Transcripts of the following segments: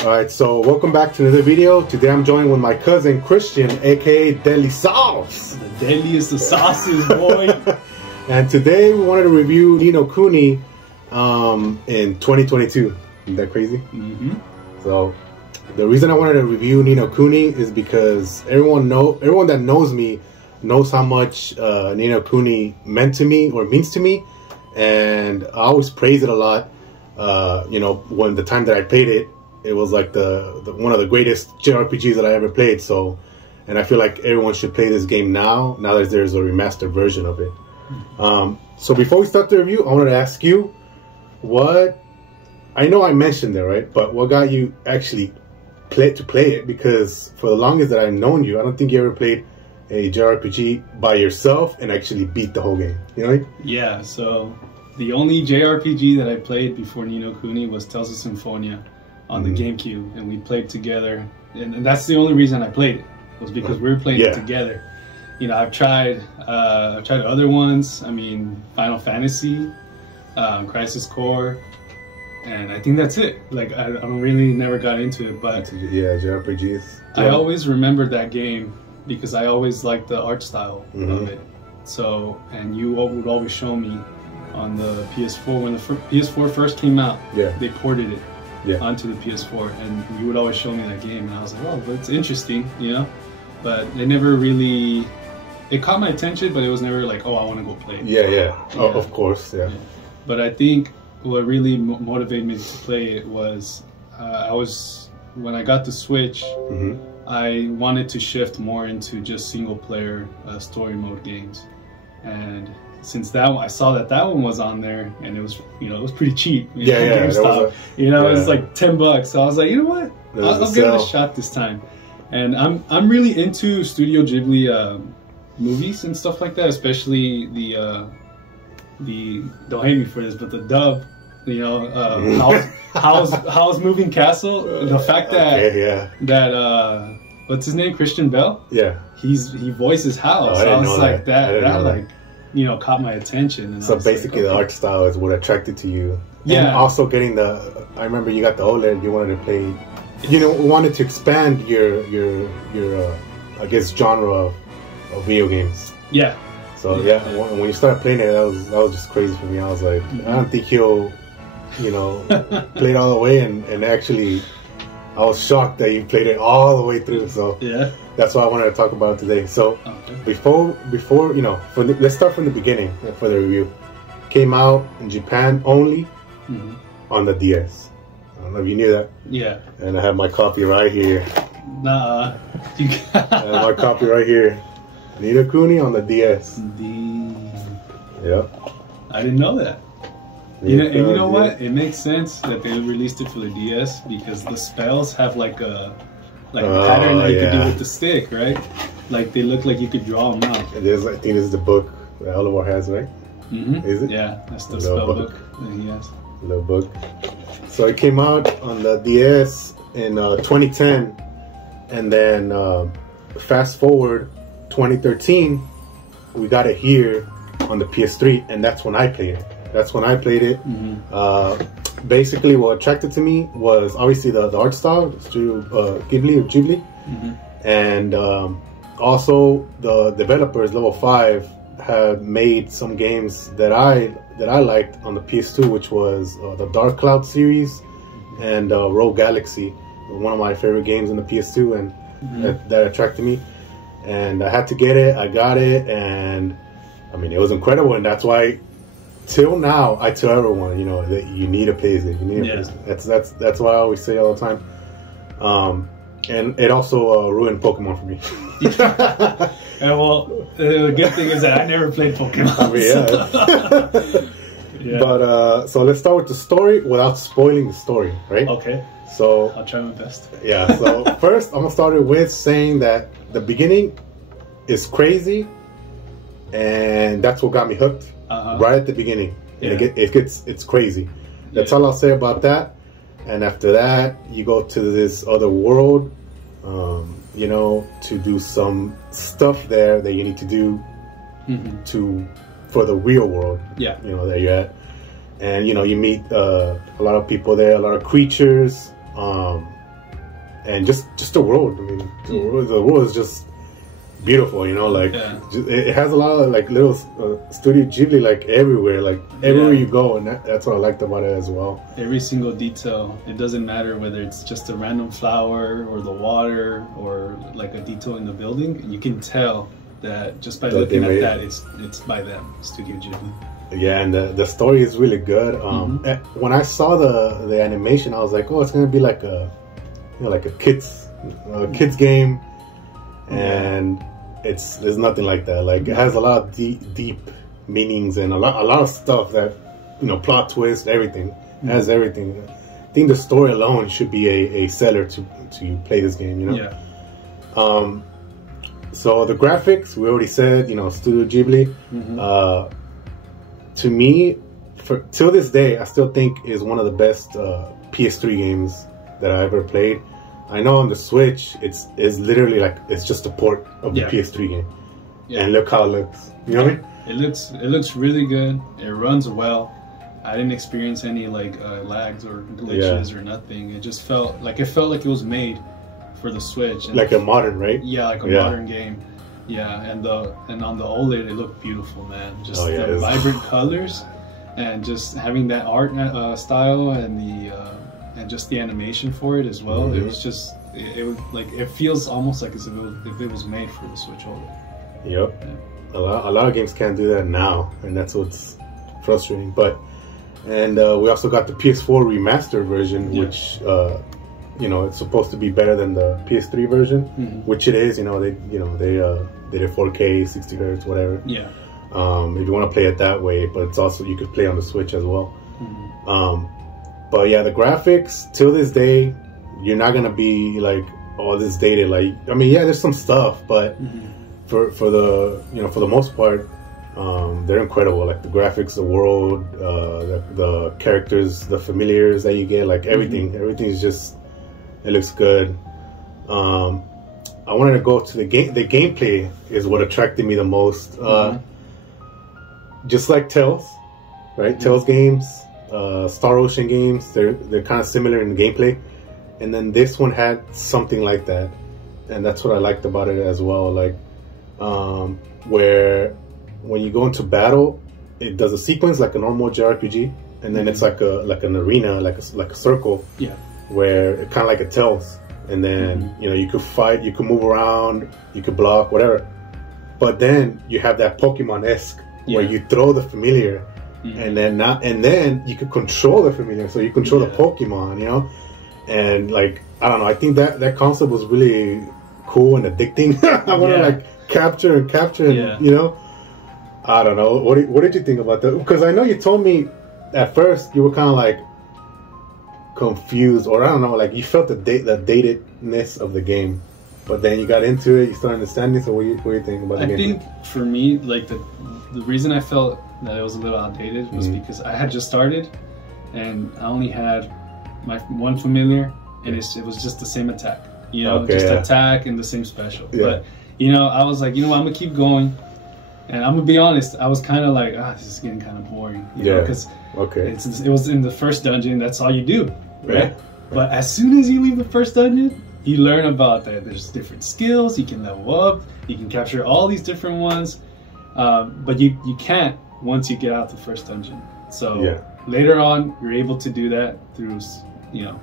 Alright, so welcome back to another video. Today I'm joined with my cousin Christian, aka Deli Sauce. The deadliest of sauces, boy. And today we wanted to review Ni no Kuni in 2022. Isn't that crazy? Mm-hmm. So the reason I wanted to review Ni no Kuni is because everyone that knows me knows how much Ni no Kuni meant to me or means to me, and I always praise it a lot. You know, when the time that I played it, it was like the one of the greatest JRPGs that I ever played. So, and I feel like everyone should play this game now that there's a remastered version of it. So before we start the review, I wanted to ask you, what, I know I mentioned it, right? But what got you actually play it? Because for the longest that I've known you, I don't think you ever played a JRPG by yourself and actually beat the whole game. You know? Yeah, so the only JRPG that I played before Ni no Kuni was Tales of Symphonia on the GameCube, and we played together, and that's the only reason I played it, was because we were playing it together. You know, I've tried other ones. I mean, Final Fantasy, Crisis Core, and I think that's it. Like, I really never got into it, but yeah, JRPGs. I always remembered that game because I always liked the art style of it. So, and you would always show me on the PS4 when the PS4 first came out. Yeah, they ported it onto the PS4, and you would always show me that game, and I was like, oh, but it's interesting, you know. But it never really, it caught my attention, but it was never like, oh, I want to go play it. Yeah. Oh, of course, yeah. But I think what really motivated me to play it was, when I got the Switch, I wanted to shift more into just single player story mode games, and since that one, I saw that one was on there, and it was, you know, it was pretty cheap. GameStop, you know, it was like $10. So I was like, you know what, I'll give it a shot this time. And I'm really into Studio Ghibli movies and stuff like that, especially the don't hate me for this, but the dub. You know, Howl's Moving Castle. The fact that that what's his name, Christian Bell? Yeah, he voices Howl. So I was like that like, you know, caught my attention. And so basically, the art style is what attracted to you. Yeah. And also getting I remember you got the OLED. You wanted to play. You know, wanted to expand your I guess genre of video games. Yeah. So when you started playing it, that was just crazy for me. I was like, I don't think he'll, you know, play it all the way, and actually, I was shocked that you played it all the way through. So yeah, that's why I wanted to talk about it today. So before you know, let's start from the beginning for the review. Came out in Japan only on the DS. I don't know if you knew that. Yeah. And I have my copy right here. Nah. I have my copy right here. Ni no Kuni on the DS. Yep. I didn't know that. You know what? It makes sense that they released it for the DS because the spells have like a pattern that you could do with the stick, right? Like they look like you could draw them out. It is. I think this is the book that Oliver has, right? Is it? Yeah, that's the spell book that he has. Little book. So it came out on the DS in 2010, and then fast forward 2013, we got it here on the PS3, and that's when I played it. Basically, what attracted to me was obviously the art style, Studio Ghibli, and also the developers, Level 5, have made some games that I liked on the PS2, which was the Dark Cloud series and Rogue Galaxy, one of my favorite games on the PS2, and that attracted me. And I had to get it. I got it, and I mean, it was incredible. And that's why, till now, I tell everyone, you know, that you need to play it. You need to play it. That's what I always say all the time. And it also ruined Pokemon for me. And well, the good thing is that I never played Pokemon. I mean, But so let's start with the story without spoiling the story, right? Okay. So I'll try my best. Yeah. So first, I'm gonna start it with saying that the beginning is crazy, and that's what got me hooked right at the beginning. And it's crazy. That's all I'll say about that. And after that, you go to this other world, you know, to do some stuff there that you need to do for the real world. Yeah. You know, that you're at. And, you know, you meet a lot of people there, a lot of creatures. and just the world. I mean, the world is just beautiful, you know, like it has a lot of like little Studio Ghibli like everywhere, like everywhere you go, and that's what I liked about it as well. Every single detail, it doesn't matter whether it's just a random flower or the water or like a detail in the building, and you can tell that just by looking at that it's by them, Studio Ghibli. Yeah, and the story is really good. When I saw the animation, I was like, oh, it's gonna be like a, you know, like a kids game. And there's nothing like that. Like, it has a lot of deep meanings and a lot of stuff that, you know, plot twist, everything. It has everything. I think the story alone should be a seller to play this game, you know. Yeah. So the graphics, we already said, you know, Studio Ghibli. To me, till this day, I still think is one of the best PS3 games that I ever played. I know on the Switch, it's literally like it's just a port of the PS3 game, and look how it looks. You know what I mean? It looks really good. It runs well. I didn't experience any like lags or glitches or nothing. It just felt like it was made for the Switch, and like a modern, right? Yeah, like a modern game. Yeah, and on the OLED, it looked beautiful, man. Just the vibrant colors, and just having that art style and the. And just the animation for it as well. It was just, it was like, it feels almost like as if it was made for the Switch OLED. Yep. Yeah. A lot of games can't do that now, and that's what's frustrating. But, and we also got the PS4 remastered version, which, you know, it's supposed to be better than the PS3 version, which it is. You know, they did it 4K, 60 hertz, whatever. Yeah. If you want to play it that way, but it's also, you could play on the Switch as well. But yeah, the graphics, till this day, you're not gonna be like, oh, this is dated. Like, I mean, yeah, there's some stuff, but for the, you know, for the most part, they're incredible. Like the graphics, the world, the characters, the familiars that you get, like everything is just, it looks good. I wanted to go to the game. The gameplay is what attracted me the most. Just like Tales, right? Tales games. Star Ocean games, they're kind of similar in gameplay, and then this one had something like that, and that's what I liked about it as well. Like, where when you go into battle, it does a sequence like a normal JRPG, and then it's like an arena, like a circle, where it kind of like a Tales, and then you know, you could fight, you could move around, you could block, whatever, but then you have that Pokemon-esque where you throw the familiar. And then you could control the familiar, so you control the Pokemon, you know, and like, I don't know, I think that concept was really cool and addicting. I want to like capture and you know, I don't know, what did you think about that? Because I know you told me at first you were kind of like confused, or I don't know, like you felt the datedness of the game, but then you got into it, you started understanding. So what do you think about the game? I think for me, like the reason I felt that it was a little outdated was because I had just started, and I only had my one familiar, and it was just the same attack, you know, attack and the same special. But you know, I was like, you know what, I'm gonna keep going, and I'm gonna be honest, I was kind of like, this is getting kind of boring, you know, because it was in the first dungeon, that's all you do, right? But as soon as you leave the first dungeon, you learn about that there's different skills, you can level up, you can capture all these different ones, but you can't once you get out the first dungeon. So later on, you're able to do that through, you know,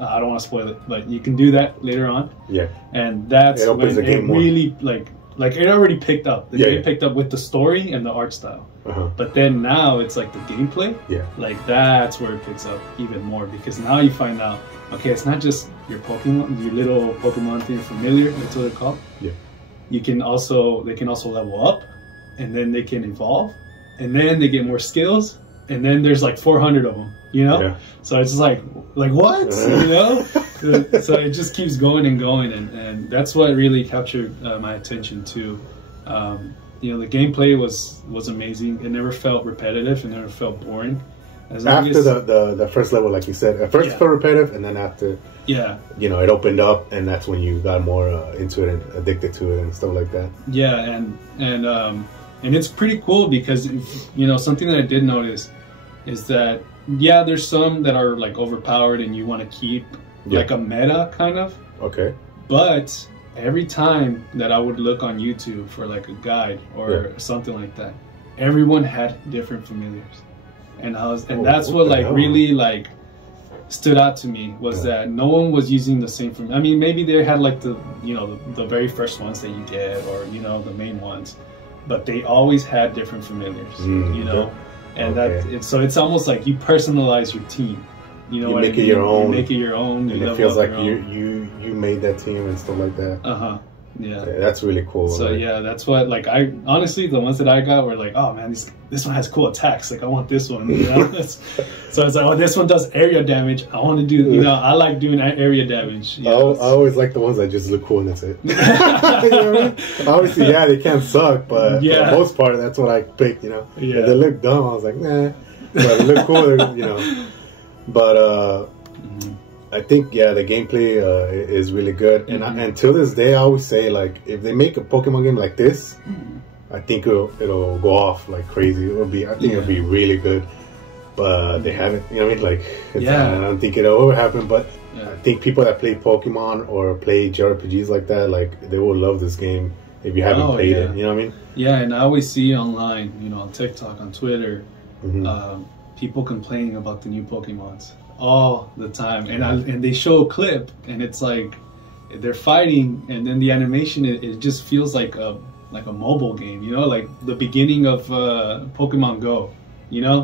I don't want to spoil it, but you can do that later on. Yeah. And that's when it really, like it already picked up. The game picked up with the story and the art style. But then now it's like the gameplay. Like that's where it picks up even more, because now you find out, okay, it's not just your Pokemon, your little Pokemon thing, familiar, that's what they're called. They can also level up, and then they can evolve, and then they get more skills, and then there's like 400 of them, you know? So it's just like what? You know? So it just keeps going and going, and that's what really captured my attention too. You know, the gameplay was amazing. It never felt repetitive. It never felt boring. After the first level, like you said, at first it felt repetitive, and then after, you know, it opened up, and that's when you got more into it and addicted to it and stuff like that. Yeah, and it's pretty cool because, you know, something that I did notice is that there's some that are like overpowered and you want to keep like a meta kind of. Okay. But every time that I would look on YouTube for like a guide or something like that, everyone had different familiars, and that's what like really like stood out to me was that no one was using the same I mean, maybe they had like the the very first ones that you get, or the main ones, but they always had different familiars, and so it's almost like you personalize your team. You make it your own. You make it your own. And it feels like you made that team and stuff like that. Yeah, that's really cool. So that's what like I honestly the ones that I got were like, oh man, this one has cool attacks. Like I want this one. So it's like, oh, this one does area damage. I want to do I like doing area damage. I always like the ones that just look cool and that's it. You know what I mean? Obviously, they can't suck, but for the most part, that's what I picked. If they look dumb, I was like, nah. But they look cool, But I think the gameplay is really good, and until this day, I always say like if they make a Pokemon game like this, I think it'll go off like crazy. I think it'll be really good, but they haven't. You know what I mean? Like I don't think it'll ever happen. But I think people that play Pokemon or play JRPGs like that, like they will love this game if you haven't played it. You know what I mean? Yeah, and I always see online, on TikTok, on Twitter, people complaining about the new Pokemons all the time, and they show a clip, and it's like they're fighting, and then the animation it just feels like a mobile game, like the beginning of Pokemon Go,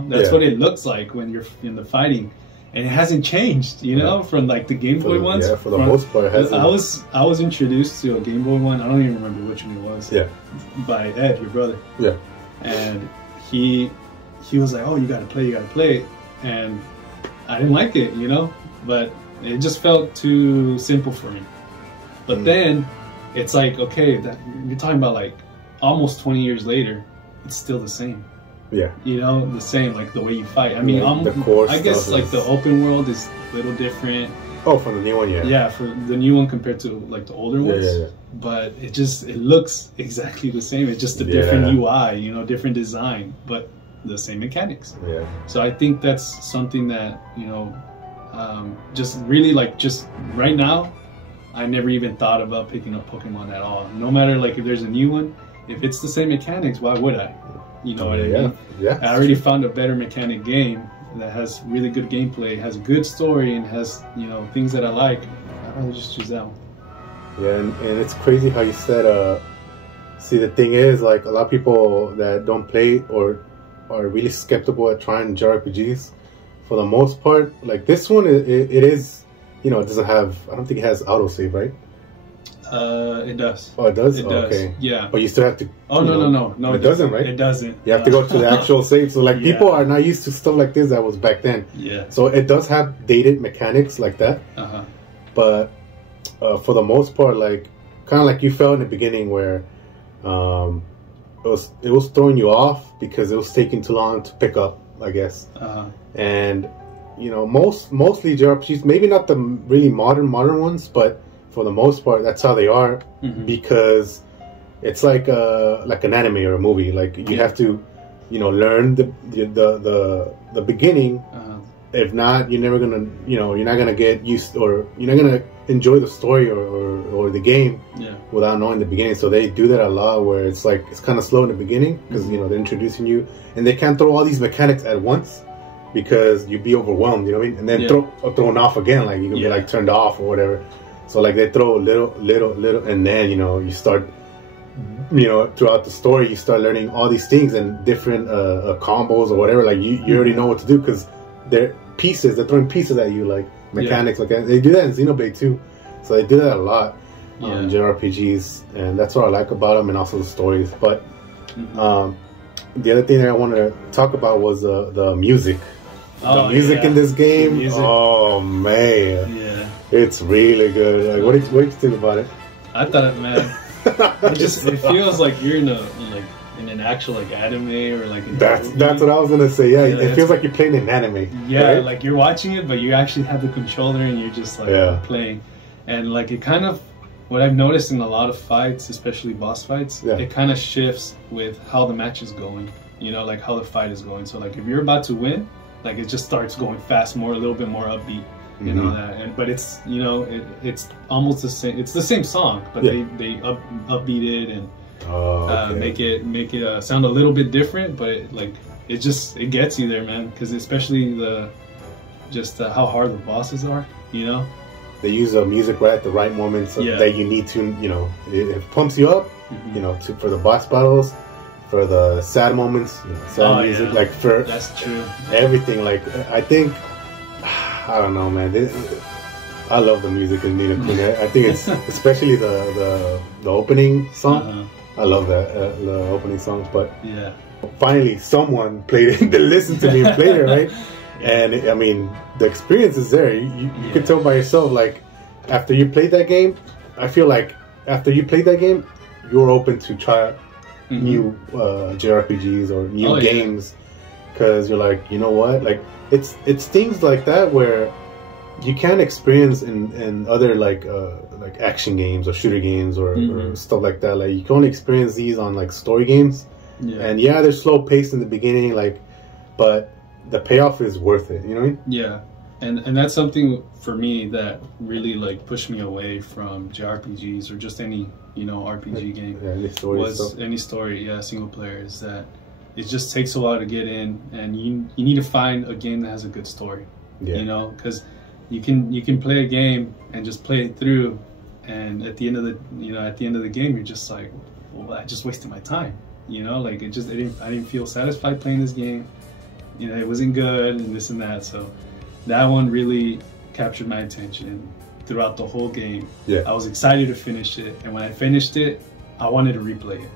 that's what it looks like when you're in the fighting, and it hasn't changed, from like the Game Boy ones. For the most part, it hasn't. I was introduced to a Game Boy one. I don't even remember which one it was. By Ed, your brother. And he was like, oh, you gotta play, and I didn't like it, but it just felt too simple for me. But then it's like, okay, that you're talking about like almost 20 years later, it's still the same. The same, like the way you fight. I mean, I guess like the open world is a little different. Oh, for the new one, yeah, for the new one compared to like the older ones. But it looks exactly the same. It's just a different UI, different design, but the same mechanics. So I think that's something that just really like just right now I never even thought about picking up Pokemon at all. No matter like if there's a new one, if it's the same mechanics, why would I? You know what I mean? I already found a better mechanic game that has really good gameplay, has a good story, and has things that I like. I'd rather just choose that one. And it's crazy how you said see, the thing is, like, a lot of people that don't play or are really skeptical at trying JRPGs, for the most part, like this one, it is, it doesn't have, I don't think it has autosave, right? It does. Oh, it does? It does. Okay. Yeah. But you still have to... Oh, no. It doesn't, right? It doesn't. You have to go to the actual save. So, like, people are not used to stuff like this that was back then. So, it does have dated mechanics like that. But for the most part, like, kind of like you felt in the beginning where it was throwing you off because it was taking too long to pick up, I guess. And, mostly JRPGs, maybe not the really modern ones, but for the most part, that's how they are, because it's like an anime or a movie. Like you have to, learn the beginning. If not, you're never gonna, you're not gonna get used, or you're not gonna enjoy the story or the game without knowing the beginning. So they do that a lot, where it's like it's kind of slow in the beginning because they're introducing you, and they can't throw all these mechanics at once because you'd be overwhelmed. You know what I mean? And then thrown off again, like you can be like turned off or whatever. So like they throw little, and then you start, throughout the story you start learning all these things and different combos or whatever. Like you already know what to do because they're throwing pieces at you, like mechanics. Like they do that in Xenoblade too. So they do that a lot in JRPGs, and that's what I like about them, and also the stories. But the other thing that I wanted to talk about was the music. The music in this game. Oh man. It's really good. Like, what did you think about it? I thought, man, it feels like you're in an actual like anime or like. That's what I was gonna say. Yeah, it feels like you're playing an anime. Yeah, right? like you're watching it, but you actually have the controller and you're just like playing, and like it kind of, what I've noticed in a lot of fights, especially boss fights, it kind of shifts with how the match is going. Like how the fight is going. So like if you're about to win, like it just starts going fast, a little bit more upbeat. and all that. But it's it's almost the same. It's the same song, but they upbeat it and make it sound a little bit different. But it gets you there, man. Because especially how hard the bosses are. They use the music right at the right moments that you need to. It pumps you up. For the boss battles. For the sad moments, sad music, that's true. Everything, I think, I don't know, man. I love the music in Ni no Kuni. I think it's especially the opening song. I love that the opening songs. But finally, someone played it. They listened to me and played it, right? And I mean, the experience is there. You can tell by yourself. After you played that game, I feel like after you played that game, you're open to try new JRPGs or new games, because you're like, you know what, it's things like that where you can't experience in other like action games or shooter games or stuff like that. You can only experience these on story games, and they're slow paced in the beginning, but the payoff is worth it. You know what I mean? And that's something for me that really pushed me away from JRPGs or just any RPG game. Any story, single player, is that it just takes a while to get in, and you need to find a game that has a good story. Because you can play a game and just play it through, and at the end of the game you're just like, well, I just wasted my time. I didn't feel satisfied playing this game. It wasn't good and this and that. So that one really captured my attention throughout the whole game. I was excited to finish it, and when I finished it, I wanted to replay it.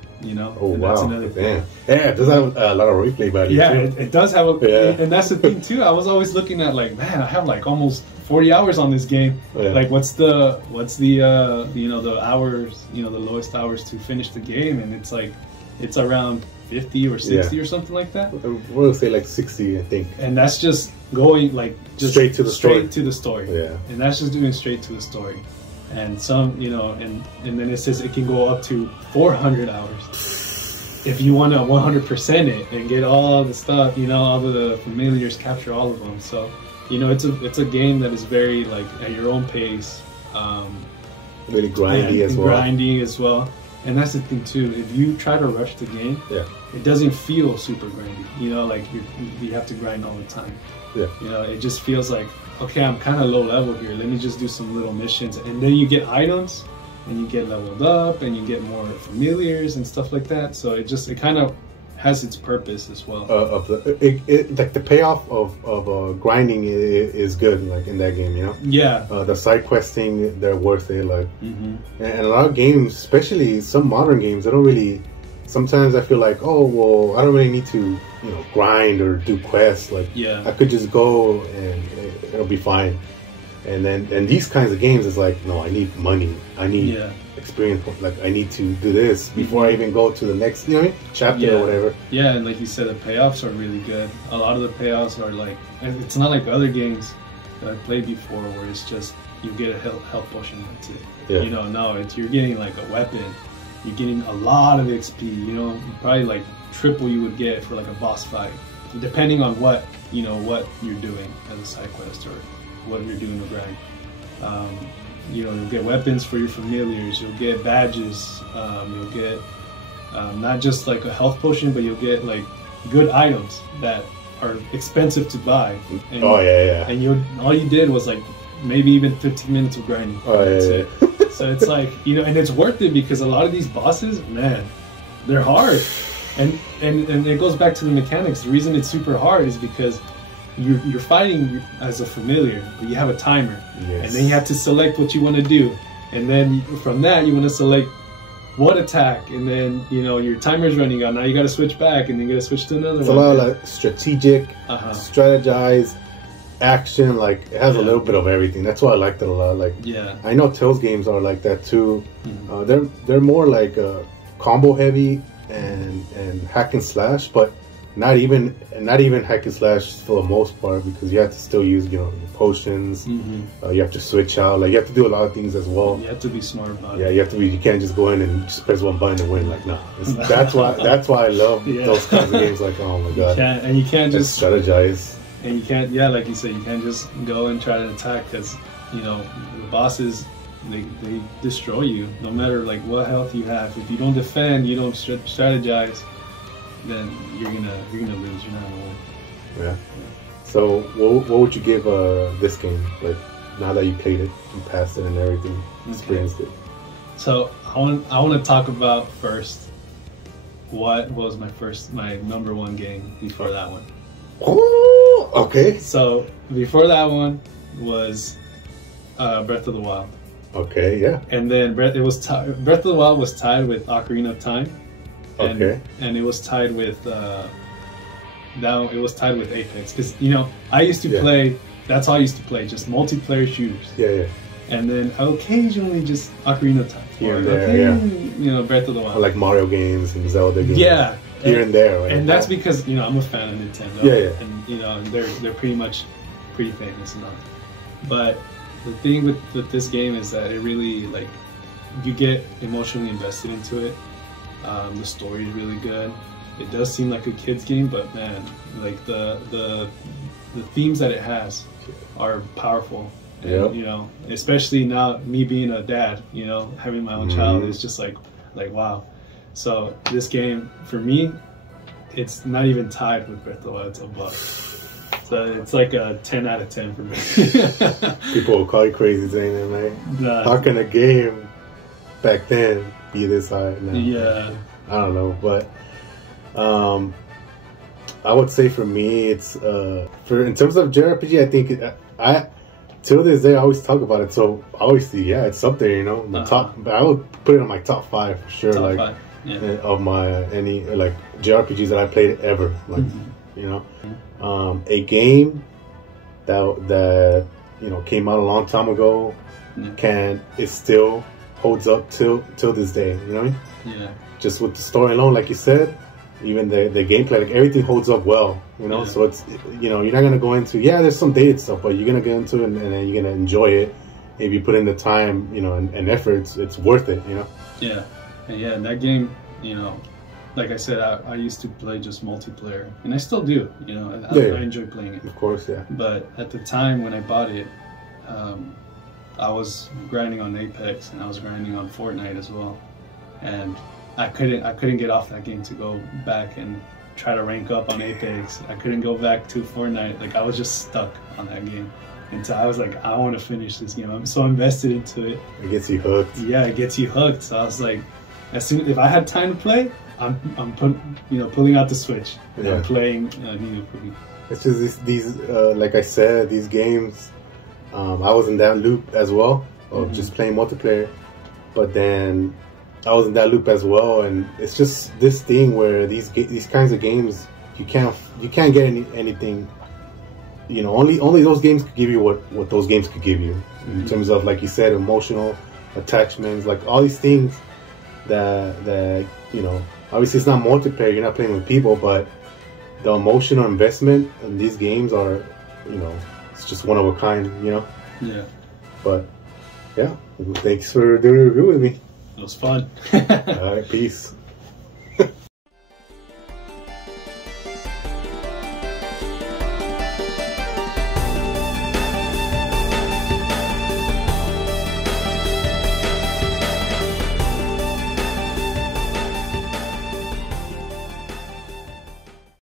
Oh, and that's another thing. It does have a lot of replay value. It does have and that's the thing too. I was always looking at man, I have almost 40 hours on this game. What's the the hours, the lowest hours to finish the game, and it's around 50 or 60 or something like that. We'll say 60, I think. And that's just going straight to the story. And that's just doing straight to the story. And some, and then it says it can go up to 400 hours if you want to 100% it and get all the stuff, all the familiars, capture all of them. So, it's a game that is very at your own pace. Really grindy as well. And that's the thing too. If you try to rush the game, it doesn't feel super grindy. You have to grind all the time. It just feels like, okay, I'm kind of low level here. Let me just do some little missions, and then you get items, and you get leveled up, and you get more familiars and stuff like that. So it kind of has its purpose as well. The payoff of grinding is good, in that game, the side questing, they're worth it, and a lot of games, especially some modern games, they don't really. Sometimes I feel like, oh well, I don't really need to grind or do quests. I could just go and it'll be fine. And these kinds of games is no, I need money, I need experience, I need to do this before I even go to the next chapter or whatever. And like you said, the payoffs are really good. A lot of the payoffs are it's not like other games that I've played before where it's just you get a health potion, that's it. No, you're getting a weapon, you're getting a lot of XP, probably triple you would get for a boss fight, depending on what what you're doing as a side quest or what you're doing to grind. You'll get weapons for your familiars, you'll get badges, you'll get not just a health potion, but you'll get good items that are expensive to buy. And, and all you did was maybe even 15 minutes of grinding. So it's and it's worth it, because a lot of these bosses, man, they're hard. And it goes back to the mechanics. The reason it's super hard is because you're fighting as a familiar, but you have a timer, and then you have to select what you want to do, and then from that you want to select what attack, and then your timer's running out. Now you got to switch back, and then you got to switch to another one. It's a lot of strategic, strategize, action. It has a little bit of everything. That's why I liked it a lot. I know Tales games are like that too. They're more combo heavy and hack and slash, but not even hack and slash for the most part, because you have to still use your potions. You have to switch out. You have to do a lot of things as well. You have to be smart about it. You can't just go in and just press one button and win. No, that's why I love those kinds of games. Oh my god! You can't just strategize. And you can't, yeah, like you said, you can't just go and try to attack because, you know, the bosses, they destroy you no matter like what health you have. If you don't defend, you don't strategize, then you're gonna lose. You're not gonna win. Yeah. So what would you give this game? Like now that you played it, you passed it and everything, experienced it. So I want to talk about first what was my number one game before that one. Oh, okay. So before that one was Breath of the Wild. Okay, yeah. And then Breath of the Wild was tied with Ocarina of Time. And, okay. And it was tied with Apex because you know I used to play. That's all I used to play, just multiplayer shooters. Yeah. And then occasionally just Ocarina of Time. Here and there, you know, Breath of the Wild. Like Mario games and Zelda games. Yeah. Here and there, right? And that's because, you know, I'm a fan of Nintendo. Yeah. And, you know, they're pretty famous enough. But the thing with this game is that it really, like, you get emotionally invested into it. The story is really good. It does seem like a kid's game, but man, like the themes that it has are powerful. And, you know, especially now me being a dad, you know, having my own child is just like wow. So this game for me, it's not even tied with Breath of the Wild. It's above. So it's like a 10 out of 10 for me. People will call you crazy saying that, man. Nah. How can a game back then be this high now? Yeah. I don't know, but I would say for me, it's in terms of JRPG, I think till this day I always talk about it. So obviously, yeah, it's up there, you know. The top, I would put it on my top 5 for sure. Top 5. Yeah. Of my any like JRPGs that I played ever, like you know, a game that you know came out a long time ago, it still holds up till this day. You know what I mean? Yeah. Just with the story alone, like you said, even the gameplay, like everything holds up well. You know, so it's, you know, you're not gonna go into there's some dated stuff, but you're gonna get into it and then you're gonna enjoy it. If you put in the time, you know, and effort, it's worth it. You know. Yeah. Yeah, that game, you know, like I said, I used to play just multiplayer, and I still do, you know, I enjoy playing it. Of course, yeah. But at the time when I bought it, I was grinding on Apex, and I was grinding on Fortnite as well, and I couldn't get off that game to go back and try to rank up on Apex. I couldn't go back to Fortnite. Like, I was just stuck on that game. And so I was like, I want to finish this game. I'm so invested into it. It gets you hooked. Yeah, it gets you hooked. So I was like, if I had time to play, I'm pulling out the Switch and I'm playing Ni no Kuni. It's just these like I said, these games. I was in that loop as well of just playing multiplayer, but then I was in that loop as well, and it's just this thing where these kinds of games you can't get anything. You know, only those games could give you what those games could give you in terms of, like you said, emotional attachments, like all these things that you know. Obviously, it's not multiplayer. You're not playing with people, but the emotional investment in these games are, you know, it's just one of a kind. You know. Yeah. But yeah, thanks for doing a review with me. It was fun. All right, peace.